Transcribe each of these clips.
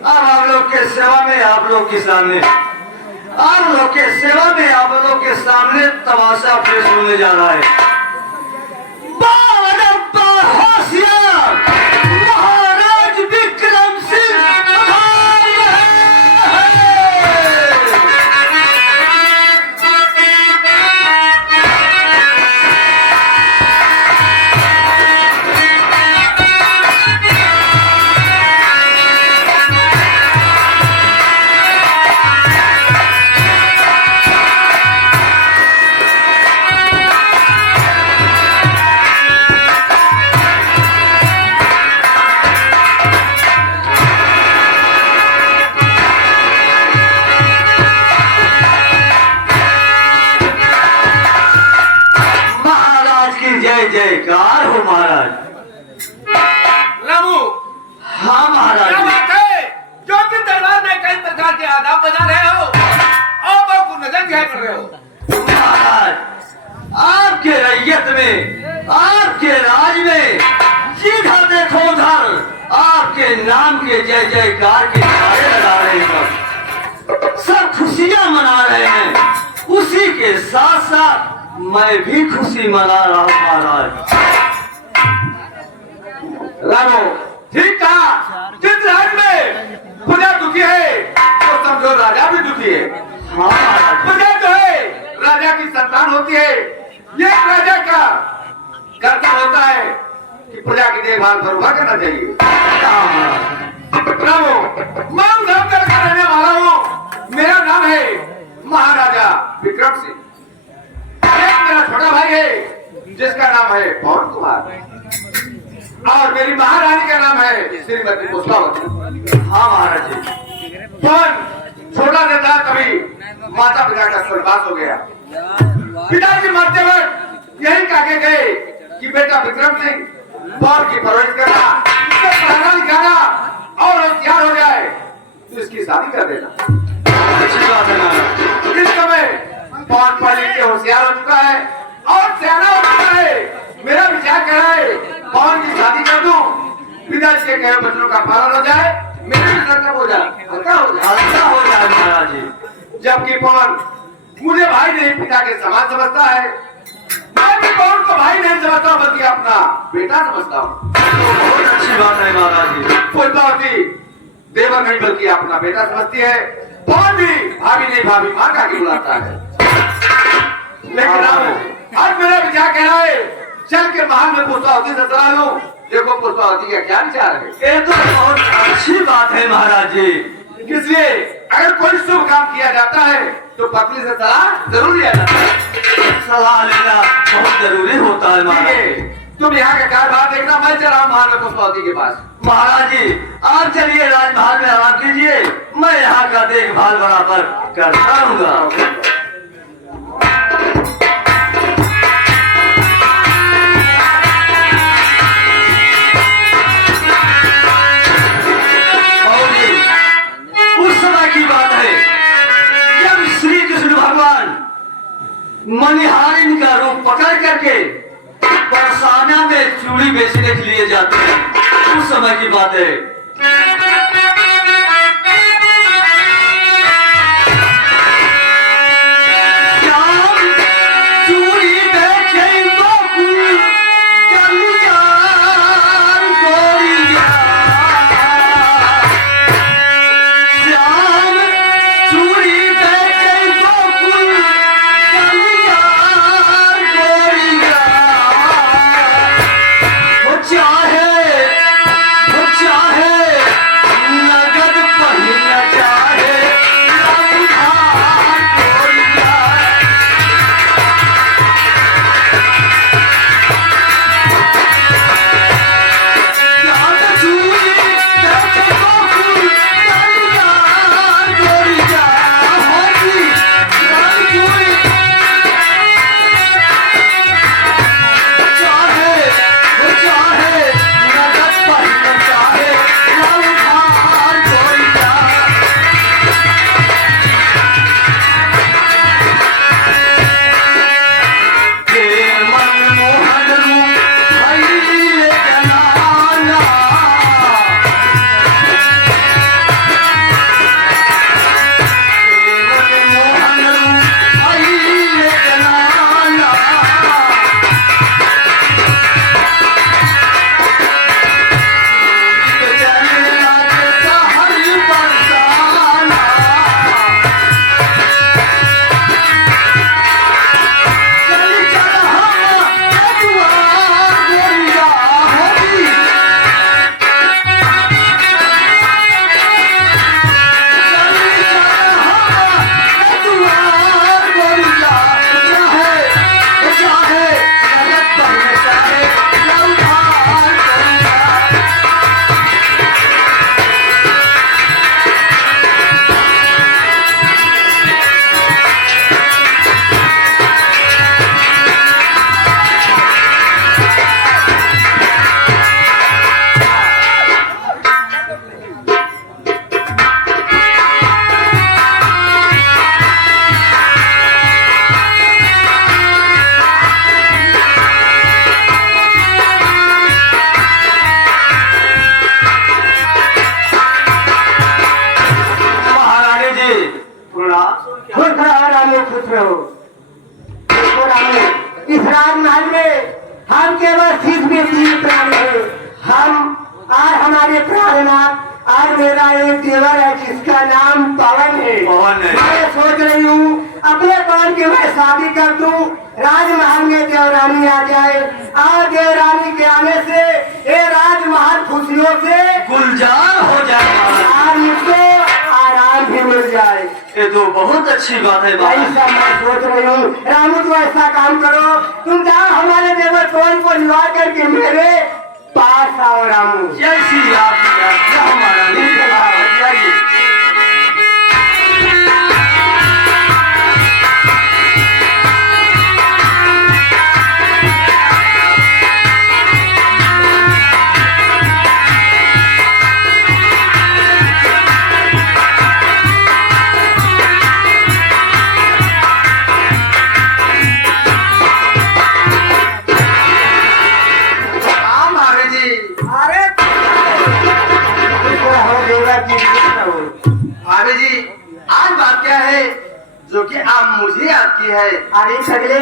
अब आप लोग के सेवा में आप लोग के सामने आप लोग के सेवा में आप लोग के सामने तमाशा पेश होने जा रहा है। बारब्बा होशियार महाराज विक्रम सिंह जय जयकार हो महाराज। रामू, हाँ महाराज, क्या बात है? जो कि दरबार में कई प्रकार के आदाब बजा रहे हो और बापू नजर दिखाई पड़ रहे हो। महाराज, आपके रैयत में आपके राज में जिधर देखो उधर आपके नाम के जय जयकार के नारे लगा रहे हैं। सब खुशियां मना रहे हैं। उसी के साथ साथ मैं भी खुशी मना रहा हूँ महाराज। रामू, ठीक कहा। जिस राज में प्रजा दुखी है तो समझो राजा भी दुखी है। हाँ महाराज, प्रजा जो है राजा की संतान होती है। ये राजा का कर्तव्य होता है कि प्रजा की देखभाल बरूबा करना चाहिए। हाँ महाराज। रामू, मैं उधर कर रहने वाला हूँ। मेरा नाम है महाराजा विक्रम सिंह। एक मेरा छोटा भाई है जिसका नाम है पवन कुमार और मेरी महारानी का नाम है श्रीमती पुष्पावती। हाँ महाराज जी। पवन छोटा था तभी माता पिता का स्वर्गवास हो गया। पिताजी मरते वक्त यही कहे गए कि बेटा विक्रम सिंह पवन की परवरिश करना, उसको पढ़ाना लिखाना और होशियार हो जाए तो इसकी शादी कर देना। अच्छी बात है महाराज। इस समय पवन पढ़ लिख के होशियार हो चुका है और सियाना हो चुका है। मेरा विचार कर रहा है पवन की शादी कर दूं, पिताजी के कहे बच्चों का पालन हो जाए, मेरे भी कर्तव्य हो जाए, हल्का हो जाए। हल्का हो जाए महाराज जी। जबकि पवन मुझे भाई नहीं पिता के समान समझता है, मैं भी पवन को भाई नहीं समझता बल्कि अपना बेटा समझता हूँ। बहुत अच्छी बात है महाराज जी। पुष्पावती देवर नहीं बल्कि अपना बेटा समझती है। पवन भी भाभी नहीं भाभी माँ का ही बुलाता है। लेकिन रामू, आज मेरा विचार कह रहा है चल के महल में पुष्पावती से सलाह लूं। देखो पुष्पावती का क्या विचार है। ये तो बहुत अच्छी बात है महाराज जी। इसलिए अगर कोई शुभ काम किया जाता है तो पत्नी से सलाह जरूर लिया जाता है। सलाह लेना बहुत जरूरी होता है महाराज जी। तुम यहाँ का कारभार देखना, मैं चला हूँ महल में पुष्पावती के पास। महाराज जी आप चलिए राजमहल में आराम कीजिए, मैं यहाँ का देखभाल बराबर करता रहूंगा। मनिहारिन का रूप पकड़ करके बरसाना में चूड़ी बेचने के लिए जाते हैं। उस समय की बात है। चाहे केवल सिर्फ में तीन प्राण है। हम आज हमारे प्राणनाथ, आज मेरा एक देवर है जिसका नाम पवन है। पवन है। मैं सोच रही हूँ अपने पवन की मैं शादी कर दूं, राजमहल में देवरानी आ जाए और देवरानी के आने से ये राजमहल खुशियों से गुलजार हो जाए महाराज। और मुझको आराम भी मिल जाए। ये तो बहुत अच्छी बात है भाई महाराज। सब मैं सोच रही हूँ रामू तो ऐसा काम करो, तुम जाओ हमारे देवर पवन को लिवा करके मेरे पास आओ रामू। जैसी आपकी आज्ञा हमारा नहीं जाइए। हाँ भाभी जी। अरे तुमको हो देवर की इज्जत हो। भाभी जी, आज बात क्या है जो कि आप मुझे याद की है? अरे सगले,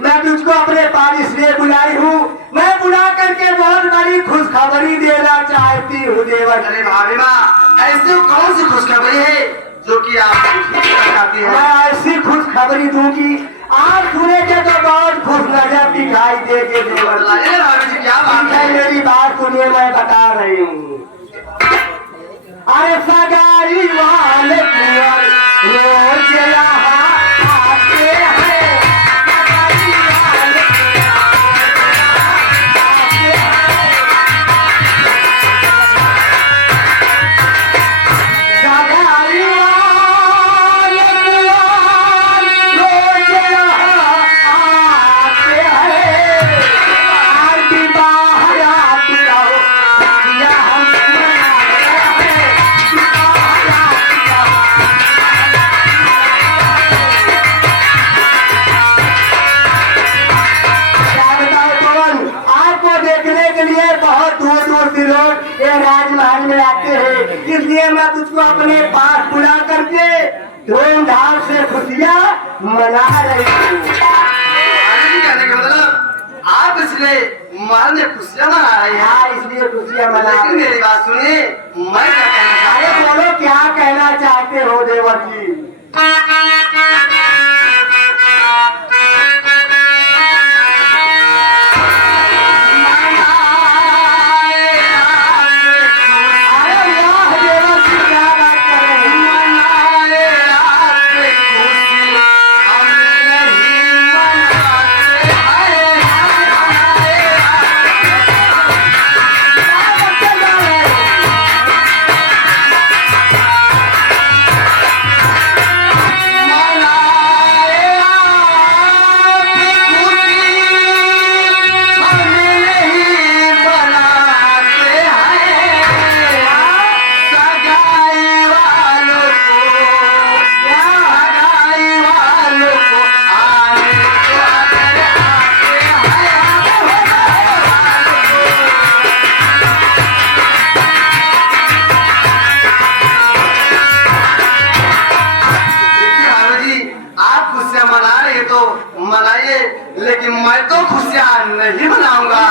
मैं तुझको अपने पास इसलिए बुलाई हूँ, मैं बुला करके बहुत बड़ी खुशखबरी देना चाहती हूँ देवर। अरे भाभी माँ, ऐसी कौन सी खुशखबरी है जो कि आप मुझे देना चाहती है? मैं ऐसी खुशखबरी दूंगी आप सुनेंगे तो बहुत खुश नजर दिखाई देगी देवर। बताइए भाभी जी, क्या बात ठीक है, है? मेरी बात सुनिए, मैं बता रही हूँ। अरे सगाई वाले कुंवर रोज यहाँ आते हैं, सगाई वाले सगाई वाले कुंवर रोज यहाँ आते हैं, आज विवाह रात रहो, या हम मनाते हैं, विवाह रात रहो। क्या बताओ पवन, आपको देखने के लिए बहुत दूर दूर से लोग ये राजमहल में आते हैं, इसलिए मैं तुझको अपने पास बुला करके धूमधाम से खुशियाँ मना रही हूँ। भाभी जी कहने का मतलब आप इसलिए मन में खुशियाँ मना रही हैं। हाँ, इसलिए खुशियाँ मना लेकिन रही हूँ। मेरी बात सुनिए, मैं क्या कहना अरे चाहता हूँ? बोलो क्या कहना चाहते हो देवर जी? अरे वाह देवर जी, क्या बात कर रहे हैं? देखिए भाभी जी, आप खुशियाँ मना रहे हैं तो मनाइए, लेकिन मैं तो खुशियाँ नहीं मनाऊंगा।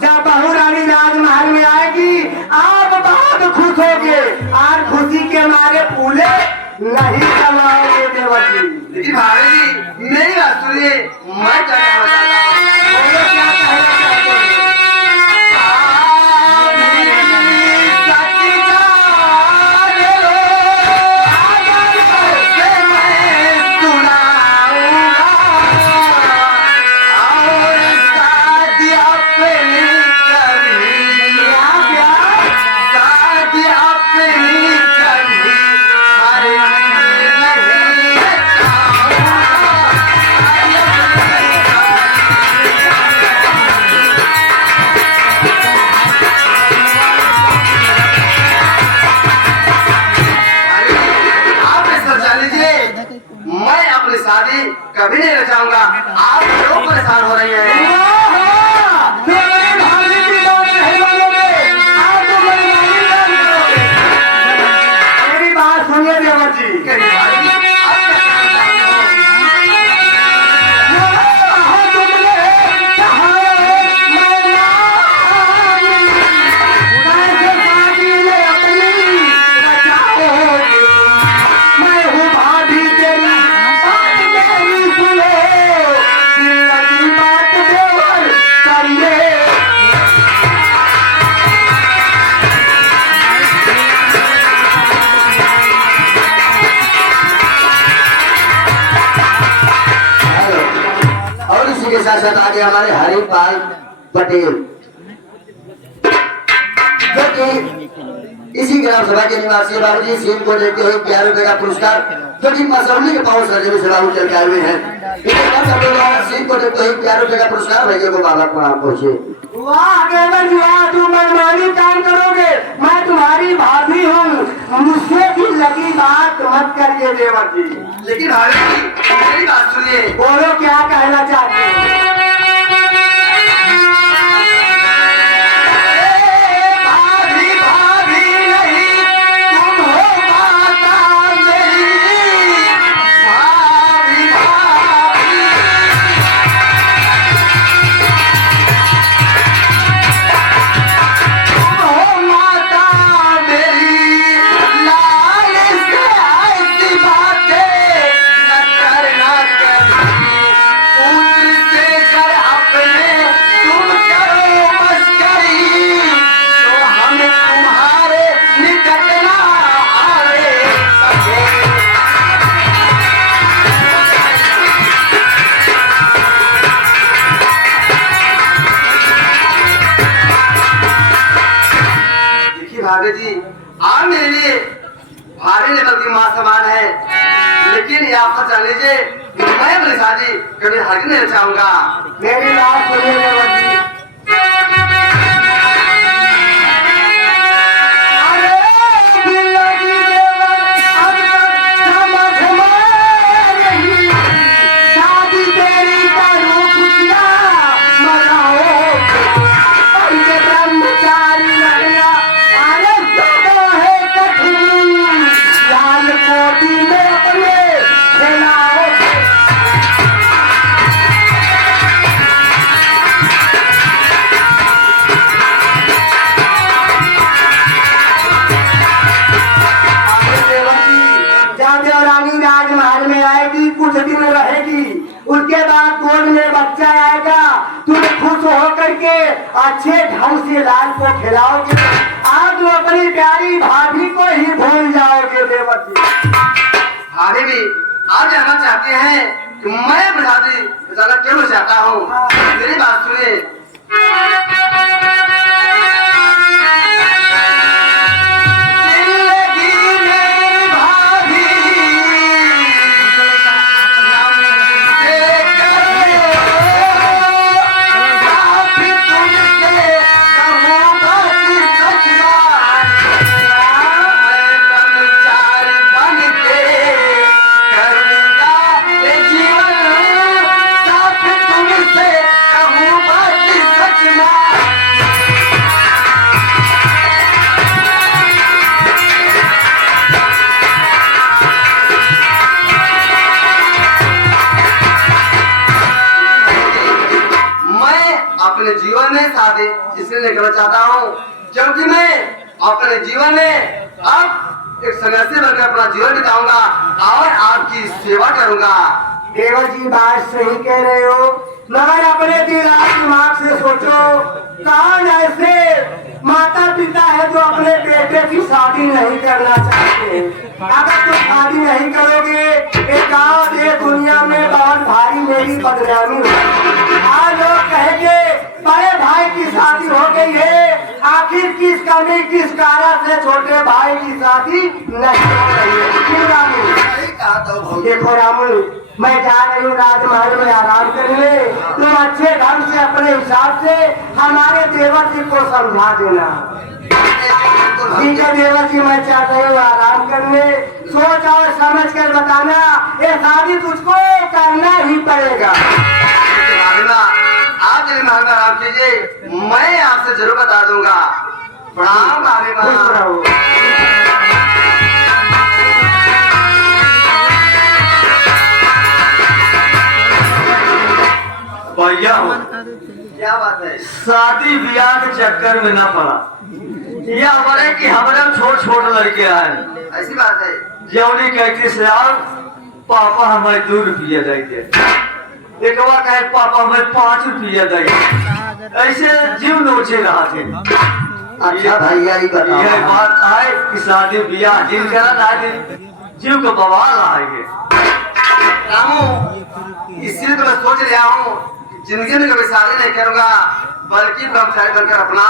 जब बहू रानी राजमहल में आएगी आप बहुत खुश होगे और खुशी के मारे फूले नहीं समाओगे देवर जी। लेकिन भाभी जी, मेरी बात सुनिए, मैं क्या कहना चाहता हूँ? बोलो क्या कहना चाहते हो? नहीं कभी नहीं रचाऊंगा। आप लोग परेशान हो रही हैं। मेरी बात सुनिए देवर जी। और इसी के साथ साथ आगे हमारे हरिपाल पटेल जो कि इसी ग्राम सभा के निवासी बाबूजी सीन को देखते हुए 11 रुपए का पुरस्कार जो कि मसौली के पावर सर्जरी से बाबू चल के आए हुए हैं। सीन को देखते हुए 11 रुपए का पुरस्कार भैया को बाबा को आप पहुंचे। वाह देवर जी वाह, तुम मनमानी काम करोगे। मैं तुम्हारी भाभी हूँ, मुझसे भी लगी बात मत करिए देवर जी। लेकिन भाभी जी मेरी बात सुनिए। बोलो क्या कहना चाहते हैं। भाभी भाभी नहीं तुम हो माता मेरी। भाभी भाभी तुम हो माता मेरी। लाल से ऐसी बातें न करना कभी। पुत्र से कर अपने तुम करो मस्करी। तो हम तुम्हारे निकट ना आए सके। देखिए भाभी जी आप मेरे लिए भारी लेवल की माँ समान है। लेकिन ये आप जान लीजिए मैं अपनी शादी कभी हरगिज़ नहीं रचाऊंगा। मेरी बात सुनिए देवर जी। अरे जिंदगी देवर अब तक समझ में नहीं। शादी तेरी करूं खुशियां मनाओगे। पंच ब्रह्मचारी रहना आलस तो है कठिन। लाल कोटी में अपने खिलाओगे। जब देवरानी राजमहल में आएगी कुछ दिन रहेगी, उसके बाद गोद में बच्चा आएगा। तुम खुश हो करके अच्छे ढंग से लाल को खिलाओगे। आज तुम अपनी प्यारी भाभी को ही भूल जाओगे देवर जी। भाभी भी आप जानना चाहते हैं कि मैं अपनी शादी रचाना क्यों नहीं चाहता हूँ। मेरी बात सुनिए। जिंदगी में भाभी अपने जीवन में शादी इसलिए नहीं करना चाहता हूँ क्योंकि मैं अपने जीवन में अब एक सन्यासी बनकर अपना जीवन बिताऊंगा और आपकी सेवा करूंगा। देवर जी बात सही कह रहे हो, मगर अपने दिमाग से सोचो। कौन ऐसे माता पिता है जो अपने बेटे की शादी नहीं करना चाहते। अगर तुम शादी नहीं करोगे ये गाँव देश दुनिया में बहुत भारी मेरी बदनामी होगी। आज लोग कहेंगे बड़े भाई की शादी हो गई है, आखिर किस कमी किस कारण से छोटे भाई की शादी नहीं हो रही है। क्यों रामू? देखो रामू, मैं जा रही हूँ राजमहल में आराम करने। तुम अच्छे ढंग से अपने हिसाब से हमारे देवर जी को समझा देना। ठीक है देवर जी, मैं चाहता हूँ आराम करने। सोच और समझ कर बताना, ये शादी तुझको करना ही पड़ेगा। मालिमा, आप मेरी मालिमा आराम कीजिए, मैं आपसे जरूर बता दूंगा। प्रणाम मालिमा। खुश रहो। भैया हो, क्या बात है? शादी ब्याह के चक्कर में ना पड़ा। यह हमारे कि हमारे छोट छोट लड़के आए, ऐसी बात है? जौनी कहती से यार पापा हमें 2 रुपया दे दे, एक बार कहे पापा हमें 5 रुपया दे दे, ऐसे जीव नोचे रहा थे। अच्छा भैया ये बताओ, यह बात आए कि शादी ब्याह जिन करा लाए जीव को बवाल आएंगे। रामू, इसलिए तो मैं सोच रहा हूँ जिंदगी में कभी शादी नहीं करूंगा, बल्कि ब्रह्मचारी बनकर अपना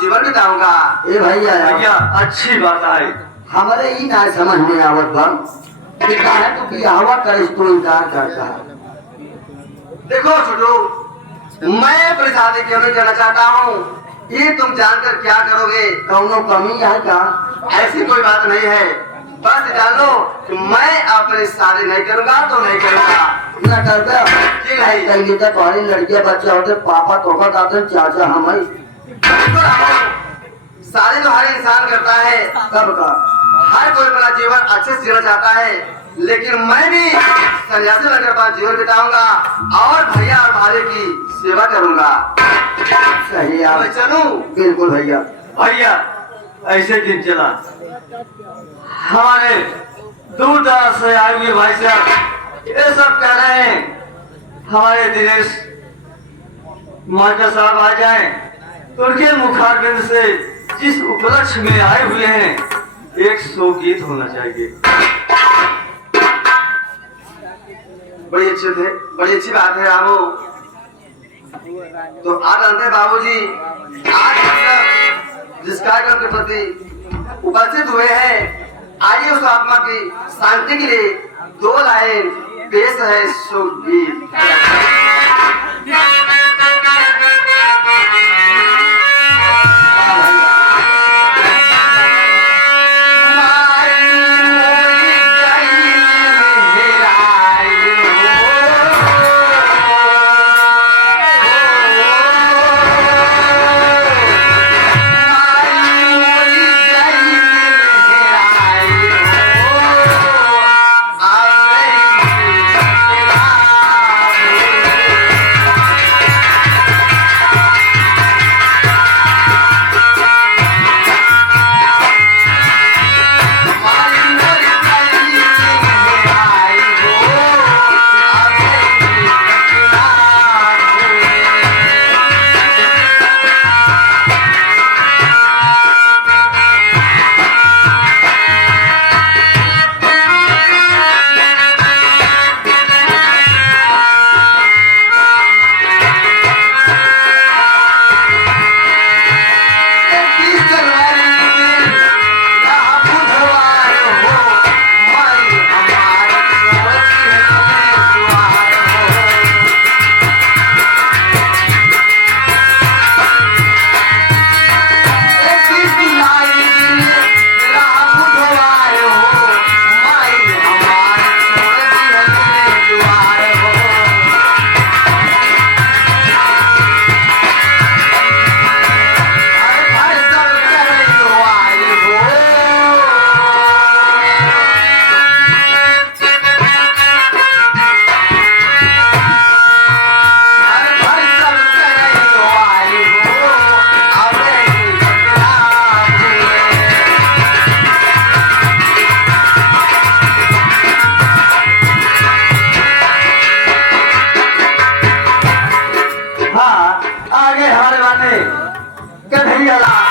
जीवन बिताऊंगा। ए भैया भैया अच्छी बात आई। हमारे ही ना समझ में आवत बा कि काहे तू बियाहवा करे तो इनकार करता है। देखो छोटू, मैं अपनी शादी क्यों नहीं करना चाहता हूँ, ये तुम जानकर क्या करोगे? कौनो कमी है का? ऐसी कोई बात नहीं है, बस जान लो कि मैं अपनी शादी नहीं करूंगा तो नहीं करूंगा। ना करता जी नहीं। कहीं तो तुम्हारी लड़कियां बच्चे होते पापा तो बताते चाचा हमें बिल्कुल रामू, शादी तो हर इंसान करता है, कब का हर कोई अपना जीवन अच्छे से जीना चाहता है, लेकिन मैं भी सन्यासी बनकर अपना जीवन बिताऊंगा और भैया और भाई की सेवा करूंगा। सही है, मैं चलूं? बिल्कुल भैया। भैया ऐसे दिन चला, हमारे दूर दराज से आए हुए भाई साहब ये सब कह रहे हैं हमारे दिनेश मास्टर साहब आ जाएं तो उनके मुखारबिंद से जिस उपलक्ष्य में आए हुए हैं 100 गीत होना चाहिए। बड़ी अच्छी बात है रामू। तो आज अंत बाबूजी, आज हम सब जिस कार्यक्रम के प्रति उपस्थित हुए हैं, आइए उस आत्मा की शांति के लिए 2 लाइन पेश है शुभ गीत। हाँ आगे हमारे बातें कन्हैया लाल